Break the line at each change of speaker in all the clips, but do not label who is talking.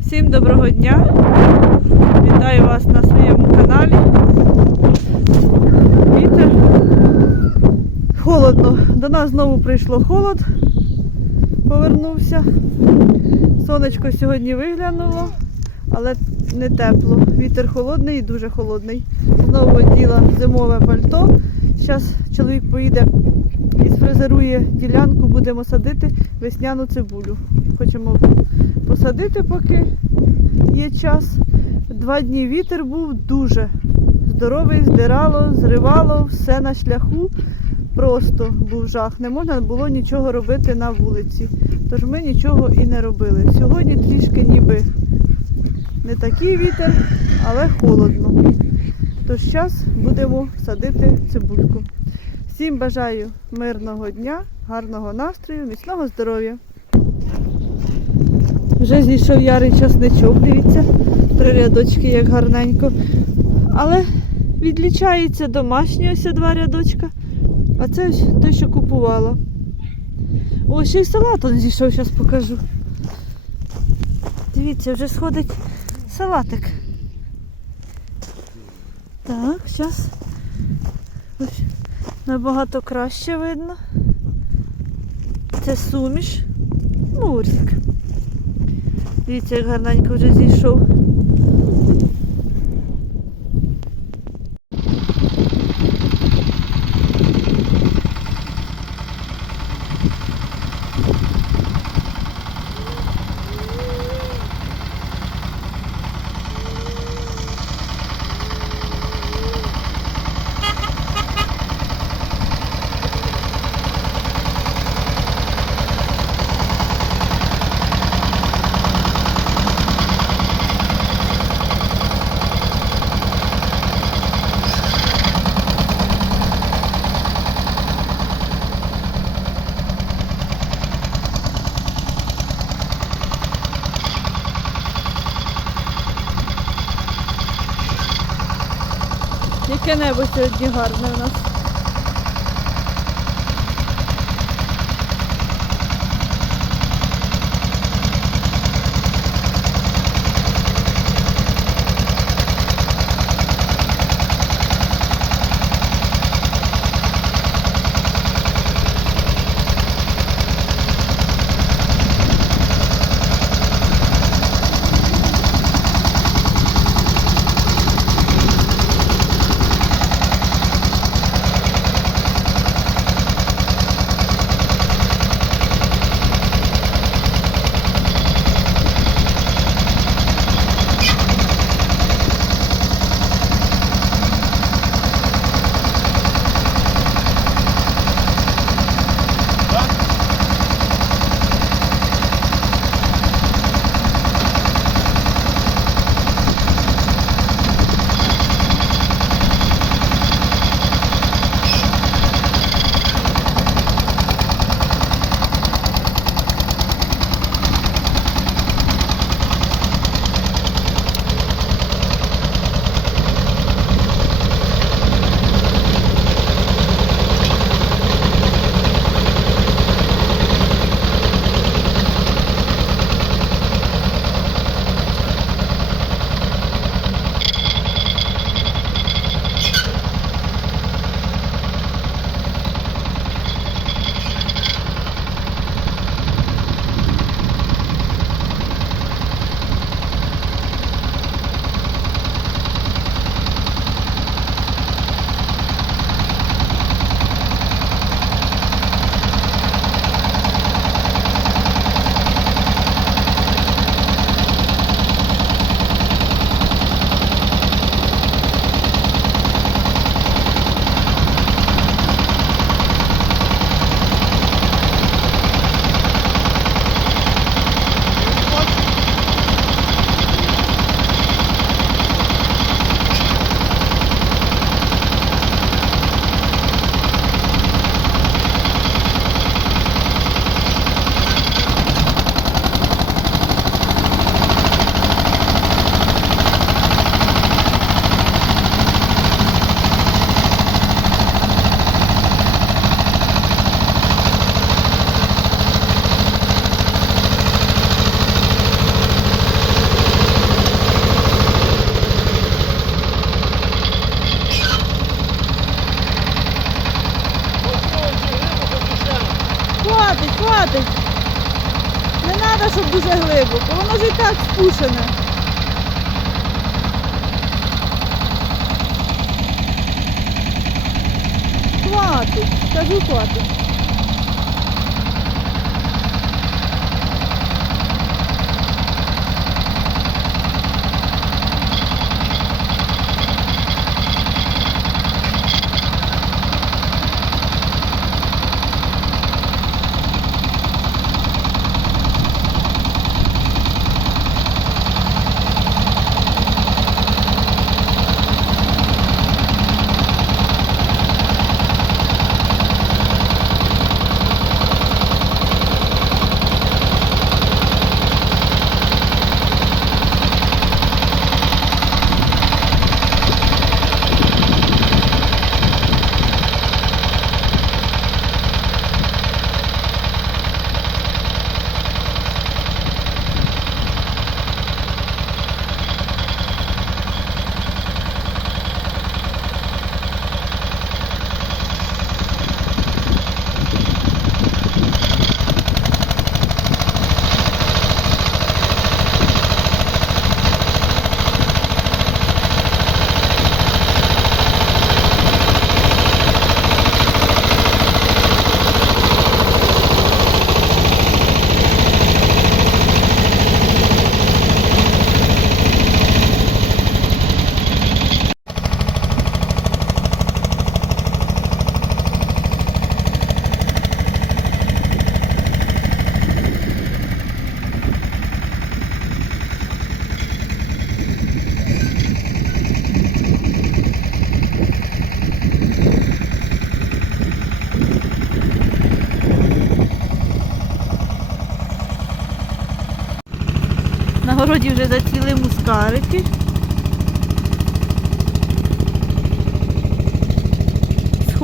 Всім доброго дня! Вітаю вас на своєму каналі. Вітер. Холодно. До нас знову прийшло холод. Повернувся. Сонечко сьогодні виглянуло, але не тепло. Вітер холодний і дуже холодний. Знову оділа зимове пальто. Зараз чоловік поїде і сфрезерує ділянку, будемо садити весняну цибулю. Хочемо посадити, поки є час. Два дні вітер був дуже здоровий, здирало, зривало, все на шляху. Просто був жах. Не можна було нічого робити на вулиці. Тож ми нічого і не робили. Сьогодні трішки ніби не такий вітер, але холодно. Тож зараз будемо садити цибульку. Всім бажаю мирного дня, гарного настрою, міцного здоров'я. Вже зійшов ярий часничок, дивіться, три рядочки як гарненько. Але відлічається домашні ось два рядочка. А це ось той, що купувала. О, ще й салат он зійшов, зараз покажу. Дивіться, вже сходить салатик. Так, зараз. Набагато краще видно. Це суміш. Мурзик. Дивіться, як гарненько вже зійшов. Небо сьогодні гарне у нас. Ж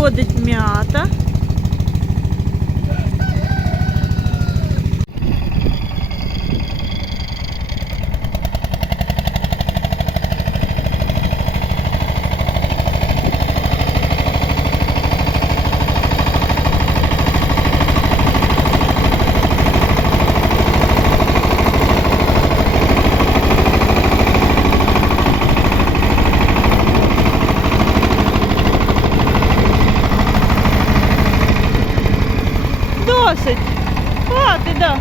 Сходить м'ята. Досить. Хватить, да.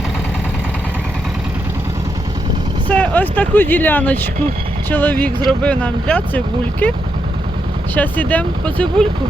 Це ось таку діляночку чоловік зробив нам для цибульки. Зараз йдемо по цибульку.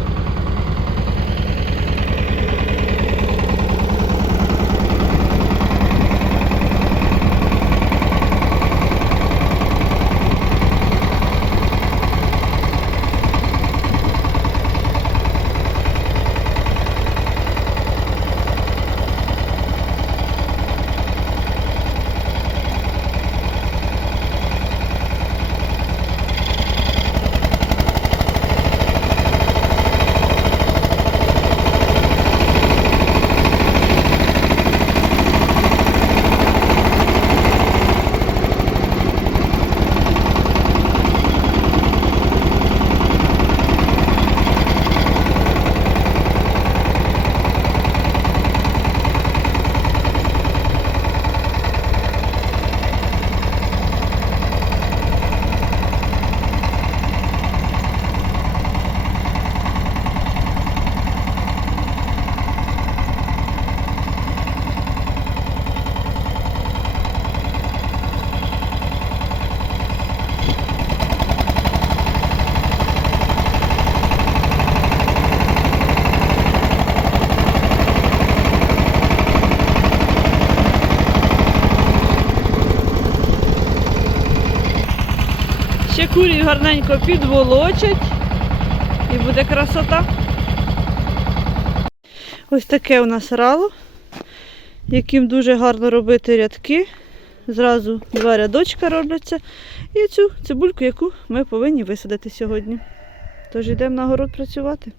Ще курі гарненько підволочать і буде красота. Ось таке у нас рало, яким дуже гарно робити рядки. Зразу два рядочка робляться. І цю цибульку, яку ми повинні висадити сьогодні. Тож йдемо на город працювати.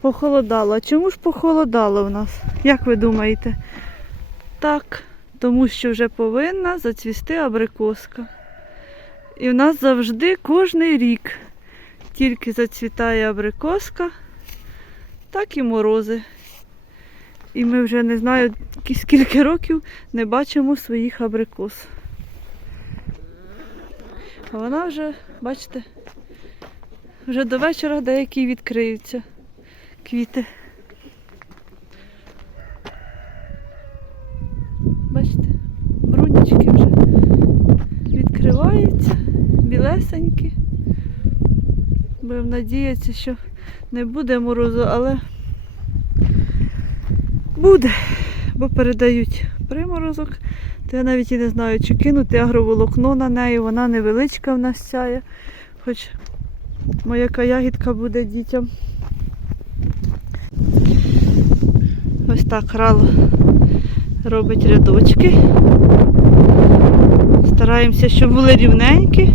Похолодало. Чому ж похолодало в нас? Як ви думаєте? Так, тому що вже повинна зацвісти абрикоска. І в нас завжди кожний рік тільки зацвітає абрикоска, так і морози. І ми вже не знаю скільки років не бачимо своїх абрикос. А вона вже, бачите, вже до вечора деякі відкриються квіти. Бачите, брунічки вже відкриваються, білесенькі. Будемо надіятися, що не буде морозу, але буде, бо передають приморозок. То я навіть і не знаю, чи кинути агроволокно на неї, вона невеличка в нас сяє. Хоч моя ягідка буде дітям. Ось так рало робить рядочки. Стараємося, щоб були рівненькі.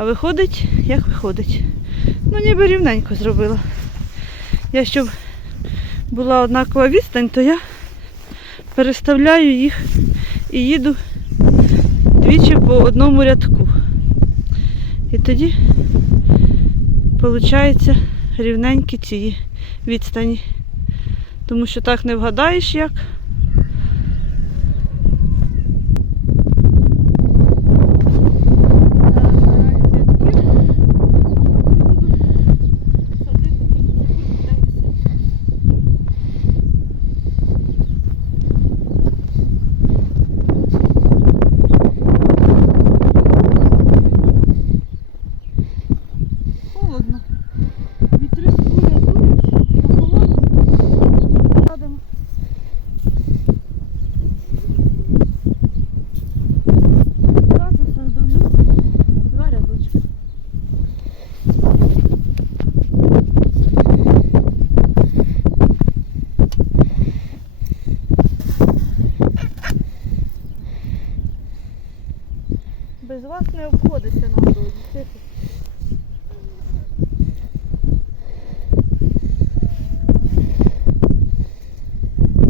А виходить, як виходить. Ну, ніби рівненько зробила. Я щоб була однакова відстань, то я переставляю їх і їду двічі по одному рядку. І тоді виходить рівненькі ці відстані. Тому що так не вгадаєш як. Холодно. Вітри скуля дують, прохолодно. Садимо. Зразу садовлю два рядочки. Без вас не обходиться на дорозі.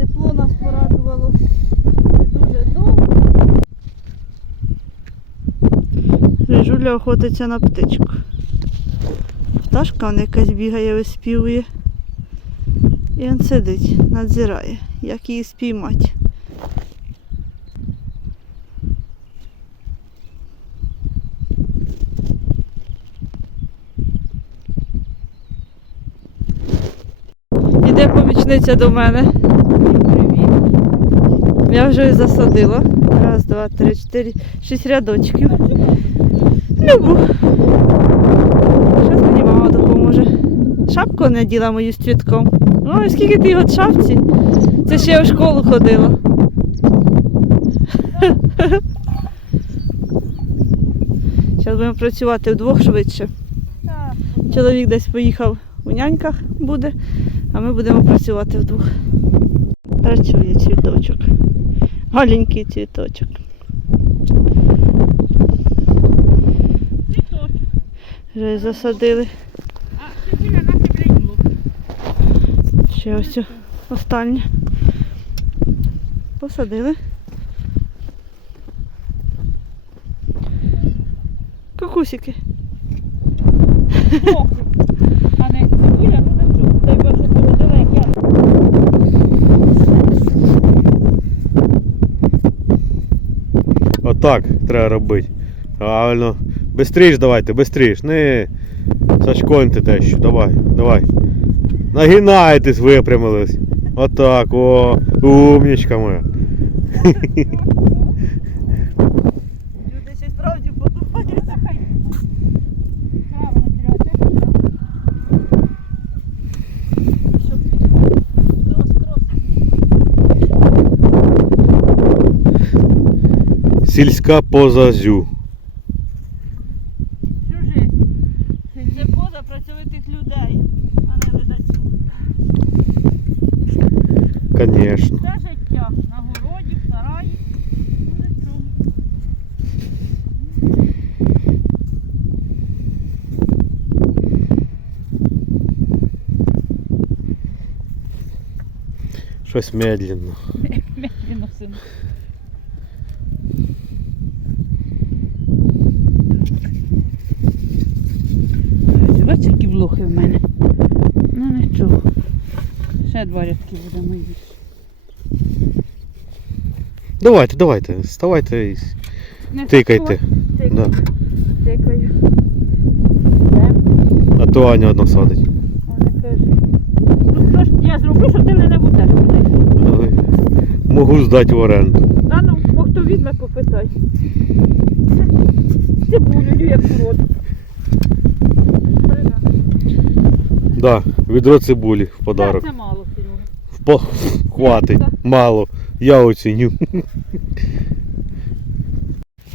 Тепло нас порадувало дуже довго. Рижуля охотиться на птичку. Пташка вона якась бігає, виспівує. І він сидить, надзирає, як її спіймати. Помічниця до мене. Я вже і засадила. Раз, два, три, чотири, шість рядочків. Любу. Зараз мені мама допоможе. Шапку не діла мою з цвітком. Ой, скільки ти його шапці? Це ще я в школу ходила. Зараз будемо працювати вдвох швидше. Чоловік десь поїхав у няньках буде, а ми будемо працювати вдвох. Працює цвіточок. Маленький цвіточок. Вже засадили. Ще ось останнє. Посадили. Кокусики.
А не цибуля, ну не чого. Дай Боже, щоб породила, як я.
Отак треба робити. Правильно. Бистріш давайте, бистріш. Не сашконьте те що. Давай, давай. Нагинайтесь, випрямились. Отак, о, умнічка моя. Сільська позазю.
Чужий.
Це поза працьовитих людей, а не видачу.
Конечно.
Це життя. На городі, в сараї. Ну не чого.
Щось медленно.
Медленно, син. Два рядки будемо їсти.
Давайте, давайте, вставайте і
Не
тикайте.
Тикаю.
Да.
Тикаю.
А то Аня одна садить.
А не кажи.
Ну, що ж я зроблю, щоб ти мене знайшов.
Ой. Можу здати в оренду.
Та ну, бо хто відьме попитай. Цибулю, як урод.
Да, відро цибулі в подарок.
Це мало, Серега.
Хватить, мало. Я оціню.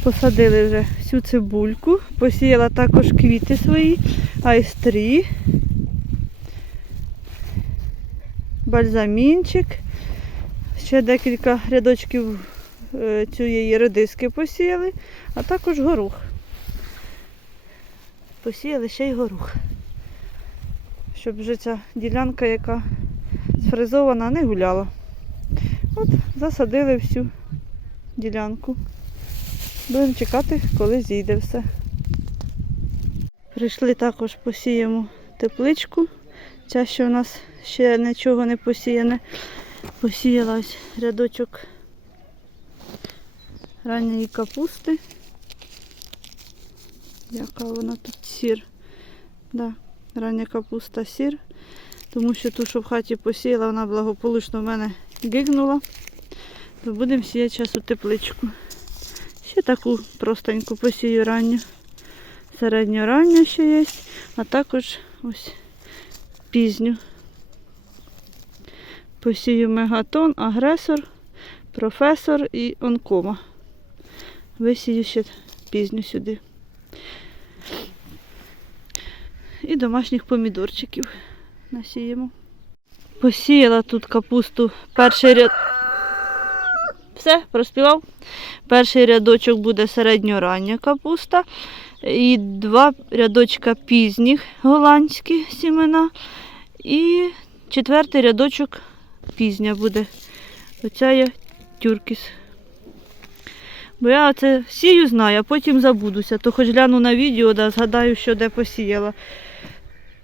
Посадили вже всю цибульку, посіяла також квіти свої, айстрі, бальзамінчик, ще декілька рядочків е, цієї редиски посіяли, а також горох. Посіяли ще й горох. Щоб вже ця ділянка, яка сфризована, не гуляла. От засадили всю ділянку. Будемо чекати, коли зійде все. Прийшли також посіємо тепличку. Ця, що у нас ще нічого не посіяне. Посіяла ось рядочок ранньої капусти. Яка вона тут сір. Да, рання капуста сір. Тому що ту, що в хаті посіяла, вона благополучно в мене гигнула. То будемо сіяти зараз у тепличку. Ще таку простеньку посію ранню. Середньорання ще є, а також ось пізню. Посію мегатон, агресор, професор і онкома. Висію ще пізню сюди. І домашніх помідорчиків насіємо. Посіяла тут капусту перший ряд. Все, проспівав. Перший рядочок буде середньорання капуста. І два рядочка пізніх голландські сімена. І четвертий рядочок пізня буде. Оця є тюркіс. Бо я це сію знаю, а потім забудуся. То хоч гляну на відео, да, згадаю, що де посіяла.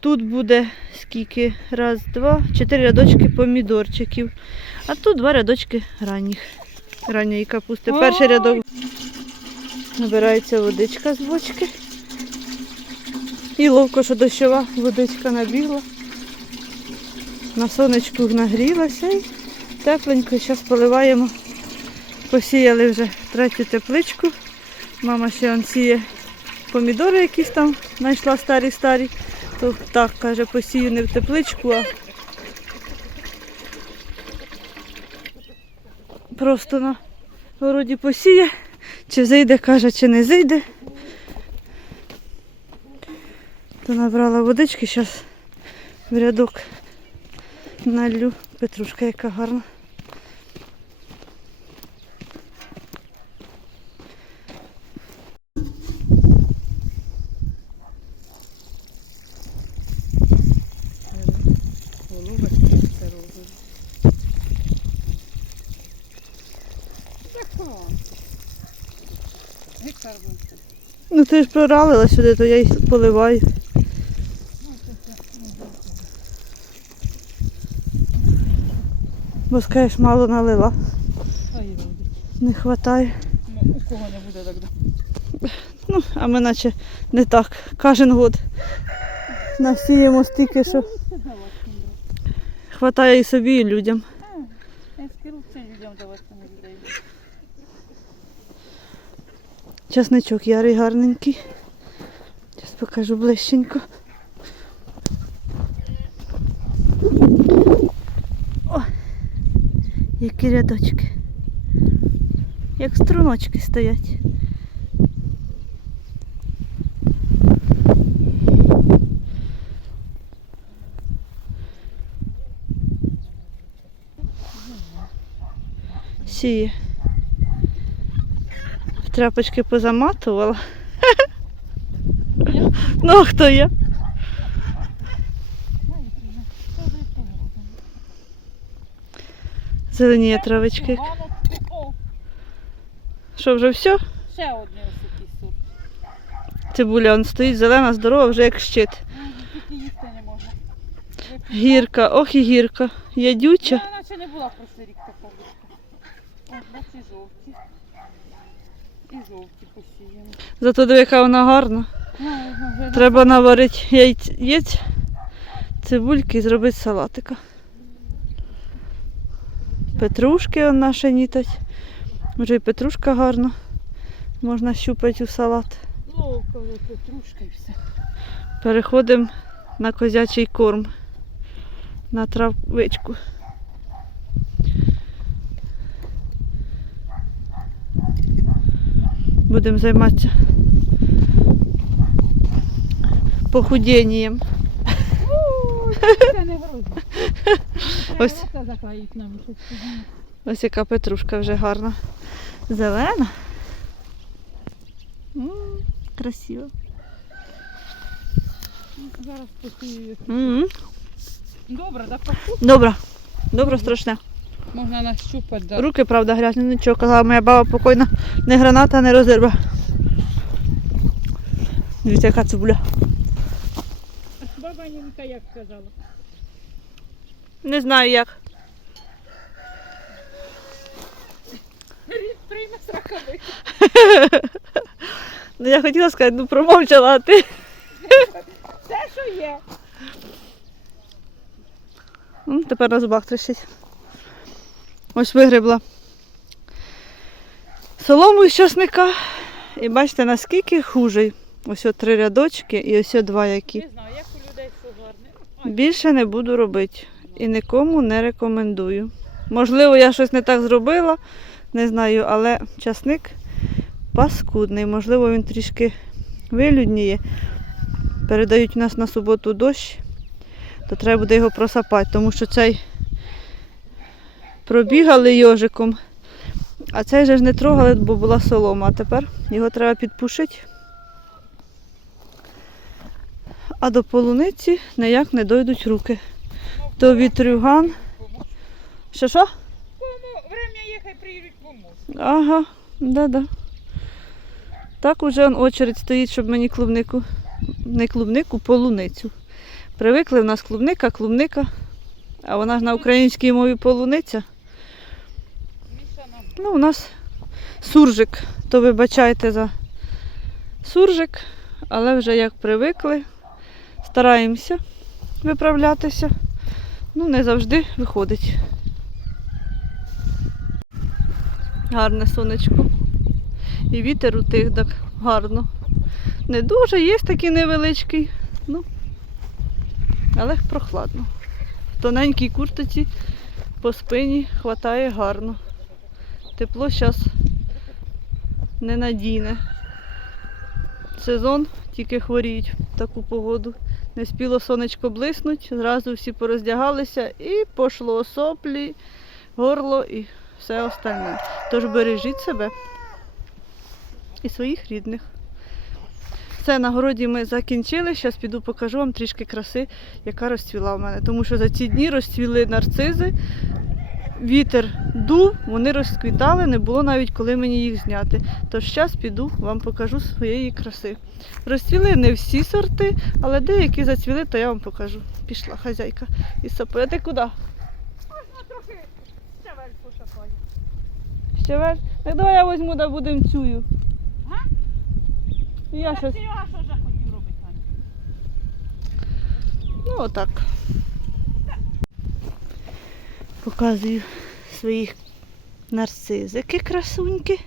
Тут буде скільки? Раз, два, чотири рядочки помідорчиків. А тут два рядочки ранніх ранньої капусти. Перший рядок набирається водичка з бочки. І ловко, що дощова водичка набігла. На сонечку нагрілася і тепленько. Зараз поливаємо. Посіяли вже третю тепличку. Мама ще он сіє помідори якісь там знайшла старі-старі. То так, каже, посію не в тепличку, а просто на городі посіє, чи зайде, каже, чи не зайде. То набрала водички, зараз в рядок налью. Петрушка яка гарна.
Гектар буде.
Ну ти ж проралила сюди, то я їх поливаю. Бо скажеш, мало налила. Не вистачає.
Ну, у кого не буде так.
Ну, а ми наче не так. Кожен год насіємо стільки, що вистачає і собі, і людям.
Це людям давати не людей.
Часничок ярий гарненький. Зараз покажу ближченько. О, які рядочки. Як струночки стоять. Сіє. Тряпочки позаматувала. Ну, а хто я? Зеленіє травички. Що, вже все?
ще одне ось такий.
Цибуля он стоїть, зелена, здорова, вже як щит.
Тільки їсти не можна.
Гірка, ох і гірка. Ядюча.
Вона наче не була прошлий рік така вишка. О, бачиш, жовті. І жовті посіяні.
Зато диви, яка вона гарна.
Ну,
Треба наварити яйць, яєць, цибульки і зробити салатика. Петрушки наша нітать. Вже і петрушка гарна. Можна щупати у салат.
ловко, петрушка і все.
Переходимо на козячий корм. На травичку. Будемо займатися похудінням.
Це не.
Ось. Яка петрушка вже гарна. Зелена. М, Красиво.
Зараз посію. Добре, паху.
Добре. Добре, страшне.
Можна нащупати, да.
Руки, правда, грязні, нічого. Казала моя баба покойна. Не граната, не розірва. Дивіться, яка цибуля.
Баба Німка як сказала?
Не знаю як.
Прийме страховик.
Ну я хотіла сказати, ну промовчала, а ти.
Те, що є.
М, Тепер на зубах трещить. Ось вигребла солому з часника. І бачите, наскільки хужий. Ось от три рядочки і ось от два які.
Не знаю, як у людей все гарне.
Більше не буду робити. І нікому не рекомендую. Можливо, я щось не так зробила, не знаю, але часник паскудний. Можливо, він трішки вилюдніє. Передають у нас на суботу дощ, то треба буде його просапати, тому що цей пробігали йожиком, а цей же ж не трогали, бо була солома. А тепер його треба підпушити. А до полуниці ніяк не дойдуть руки. То вітрюган. Що що?
Время хай приїдуть поможуть.
Ага, да-да. Так уже он очередь стоїть, щоб мені клубнику, не клубнику, полуницю. Привикли в нас клубника, клубника, а вона ж на українській мові полуниця. Ну, у нас суржик, то вибачайте за суржик, але вже як привикли, стараємося виправлятися. Ну, не завжди виходить. Гарне сонечко. І вітер у тих так гарно. Не дуже, є такий невеличкий, ну, але прохладно. В тоненькій куртоці по спині хватає гарно. Тепло зараз ненадійне. Сезон тільки хворіють в таку погоду. Не спіло сонечко блиснуть, зразу всі пороздягалися і пошло соплі, горло і все остальне. Тож бережіть себе і своїх рідних. Все, на городі ми закінчили. Зараз піду покажу вам трішки краси, яка розцвіла в мене. Тому що за ці дні розцвіли нарцизи, вітер дув, вони розквітали, не було навіть коли мені їх зняти. Тож зараз піду, вам покажу своєї краси. Розцвіли не всі сорти, але деякі зацвіли, то я вам покажу. Пішла хазяйка із сапою. А ти куди?
Можна трохи щавель пошапаю.
Щавель? Так давай я візьму, да будемо цюю.
Га?
І я.
Серега що вже хотів робити?
Ну отак. Показую своїх нарцизики красуньки.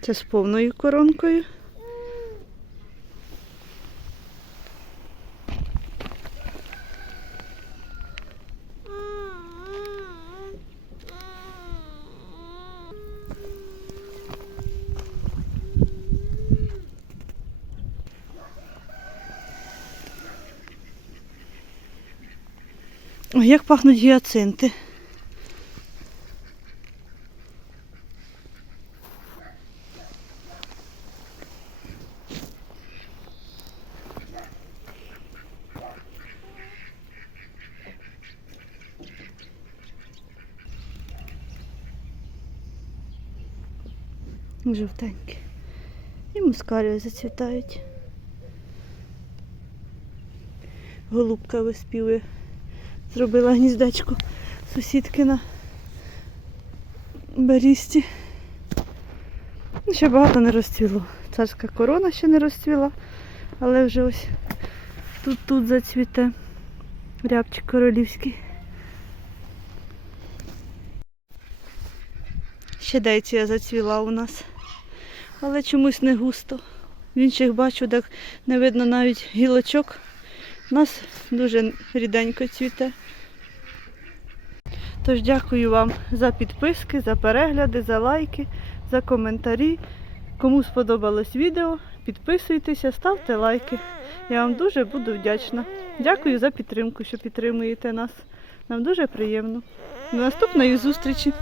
Це з повною коронкою. А як пахнуть гіацинти. Жовтенькі. І мускалі зацвітають. Голубка виспівує. Зробила гніздечко сусідки на берісті. Ну, Ще багато не розцвіло. Царська корона ще не розцвіла, але вже ось тут-тут зацвіте. Рябчик королівський. Ще дейція зацвіла у нас, але чомусь не густо. В інших бачу, де не видно навіть гілочок. У нас дуже ріденько цвіте. Тож дякую вам за підписки, за перегляди, за лайки, за коментарі. Кому сподобалось відео, підписуйтеся, ставте лайки. Я вам дуже буду вдячна. Дякую за підтримку, що підтримуєте нас. Нам дуже приємно. До наступної зустрічі!